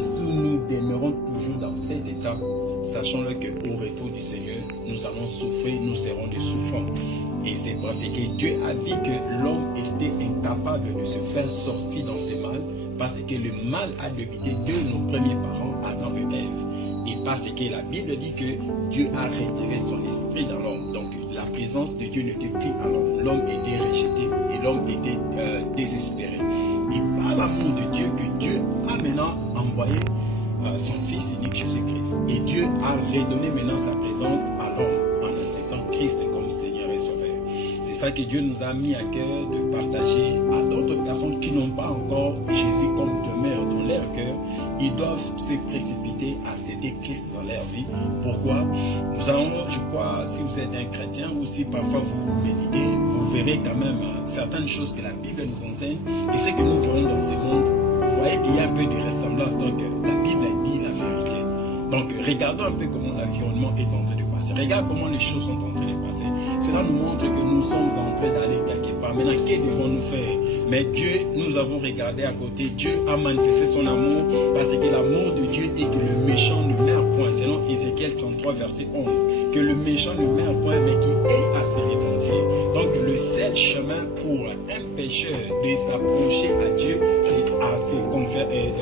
si nous demeurons toujours dans cet état, sachons-le qu'au retour du Seigneur, nous allons souffrir, nous serons des souffrants. Et c'est parce que Dieu a vu que l'homme était incapable de se faire sortir dans ce mal, parce que le mal a débuté de nos premiers parents, Adam et Ève. Et parce que la Bible dit que Dieu a retiré son esprit dans l'homme. Donc la présence de Dieu n'était plus en l'homme. L'homme était rejeté et l'homme était désespéré. Et par l'amour de Dieu, que Dieu a maintenant envoyé son Fils unique Jésus-Christ. Et Dieu a redonné maintenant sa présence à l'homme en acceptant Christ comme Seigneur et Sauveur. C'est ça que Dieu nous a mis à cœur de partager à d'autres personnes qui n'ont pas encore Jésus comme demeure dans leur cœur. Ils doivent se précipiter à céder Christ dans leur vie. Pourquoi? Nous allons, je crois, si vous êtes un chrétien ou si parfois vous méditez, vous verrez quand même certaines choses que la Bible nous enseigne. Et ce que nous verrons dans ce monde, vous voyez qu'il y a un peu de ressemblance. Donc la Bible dit la vérité. Donc regardons un peu comment l'environnement est en train de passer. Regarde comment les choses sont en train de passer. Cela nous montre que nous sommes en train d'aller quelque part. Maintenant, que devons-nous faire? Mais Dieu, nous avons regardé à côté. Dieu a manifesté son amour parce que l'amour de Dieu est que le méchant ne meurt point. Selon Ézéchiel 33, verset 11. Que le méchant ne meurt point, mais qui est à se repentir. Donc le seul chemin pour un pécheur de s'approcher à Dieu, c'est à se conférer.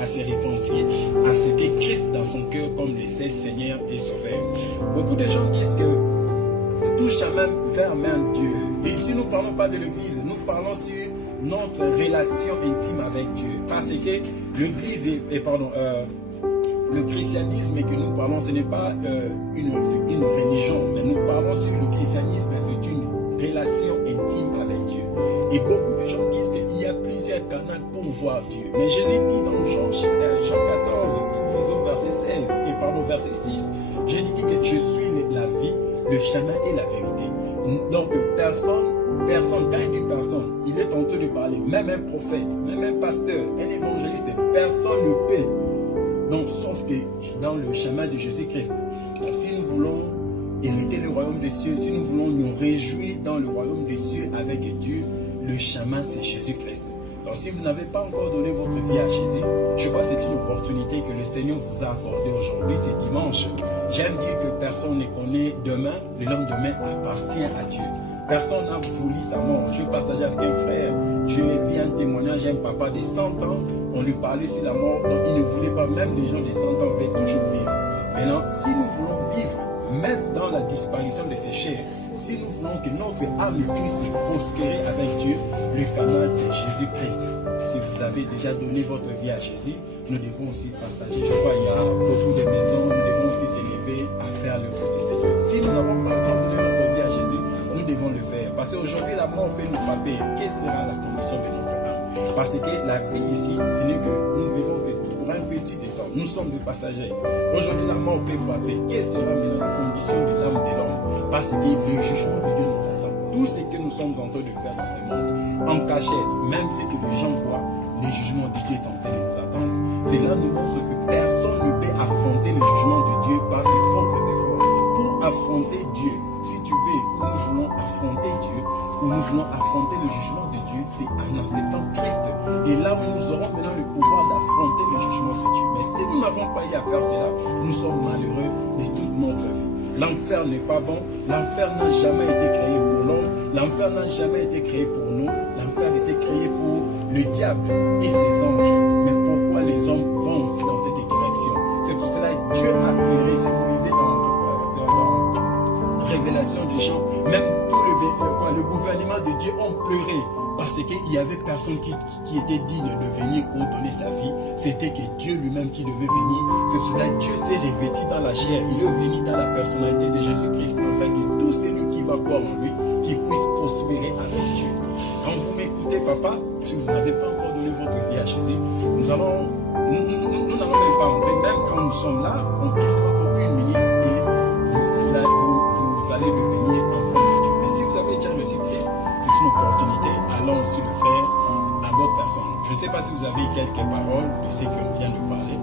À se repentir, à accepter Christ dans son cœur comme le seul Seigneur et Sauveur. Beaucoup de gens disent que tout chemin vers même Dieu. Et ici, nous ne parlons pas de l'Église, nous parlons sur notre relation intime avec Dieu. Parce que l'Église le christianisme que nous parlons, ce n'est pas une religion, mais nous parlons sur le christianisme, c'est une relation intime avec Dieu. Et beaucoup de gens disent qu'il y a plusieurs canaux pour voir Dieu. Mais Jésus dit dans Jean 14, verset 6, Jésus dit que je suis la vie, le chemin et la vérité. Donc personne, quand il dit personne, il est en train de parler, même un prophète, même un pasteur, un évangéliste, personne ne peut. Donc, sauf que dans le chemin de Jésus-Christ. Donc, si nous voulons hériter le royaume des cieux, si nous voulons nous réjouir dans le royaume des cieux avec Dieu, le chemin c'est Jésus-Christ. Donc, si vous n'avez pas encore donné votre vie à Jésus, je crois que c'est une opportunité que le Seigneur vous a accordée aujourd'hui, c'est dimanche. J'aime dire que personne ne connaît demain, le lendemain appartient à Dieu. Personne n'a voulu sa mort. Je partageais avec un frère, je vis un témoignage, un papa de 100 ans, on lui parlait sur la mort, donc il ne voulait pas, même les gens de 100 ans veulent toujours vivre. Maintenant, si nous voulons vivre, même dans la disparition de ces chairs, si nous voulons que notre âme puisse prospérer avec Dieu, le canal c'est Jésus-Christ. Si vous avez déjà donné votre vie à Jésus, nous devons aussi partager. Je crois qu'il y a beaucoup de maisons, nous devons aussi s'élever à faire le vœu du Seigneur. Si nous n'avons pas encore donné notre vie à Jésus, nous devons le faire. Parce qu'aujourd'hui, la mort peut nous frapper. Quelle sera la condition de notre âme? Parce que la vie ici, ce n'est que nous vivons que pour un petit temps. Nous sommes des passagers. Aujourd'hui, la mort peut frapper. Quelle sera maintenant la condition de l'âme de l'homme? Parce que le jugement de Dieu nous attend. Tout ce que nous sommes en train de faire dans ce monde, en cachette, même ce que les gens voient, le jugement de Dieu est en train de nous attendre. Cela nous montre que personne ne peut affronter le jugement de Dieu par ses propres efforts. Pour affronter Dieu, si tu veux, nous voulons affronter Dieu, ou nous voulons affronter le jugement de Dieu, c'est en acceptant Christ. Et là où nous aurons maintenant le pouvoir d'affronter le jugement de Dieu. Mais si nous n'avons pas eu à faire cela, nous sommes malheureux de toute notre vie. L'enfer n'est pas bon, l'enfer n'a jamais été créé pour l'homme, l'enfer n'a jamais été créé pour nous, l'enfer a été créé pour le diable et ses anges. Mais pourquoi les hommes vont aussi dans cette direction? C'est pour cela que Dieu a pleuré, si vous lisez dans Révélation des gens, même tout le gouvernement de Dieu ont pleuré parce qu'il n'y avait personne qui était digne de venir pour donner sa vie. C'était que Dieu lui-même qui devait venir. C'est pour cela que Dieu s'est revêtu dans la chair. Il est venu dans la personnalité de Jésus-Christ afin que tout celui qui va croire en lui, qui puisse prospérer avec Dieu. Quand vous m'écoutez, papa, si vous n'avez pas encore donné votre vie à Jésus, nous n'allons même pas entrer. Même quand nous sommes là, on prie seulement pour une minute et vous allez devenir enfant de Dieu. Mais si vous avez déjà reçu Christ, c'est une opportunité. Allons aussi le faire à d'autres personnes. Je ne sais pas si vous avez quelques paroles de ce qu'on vient de parler.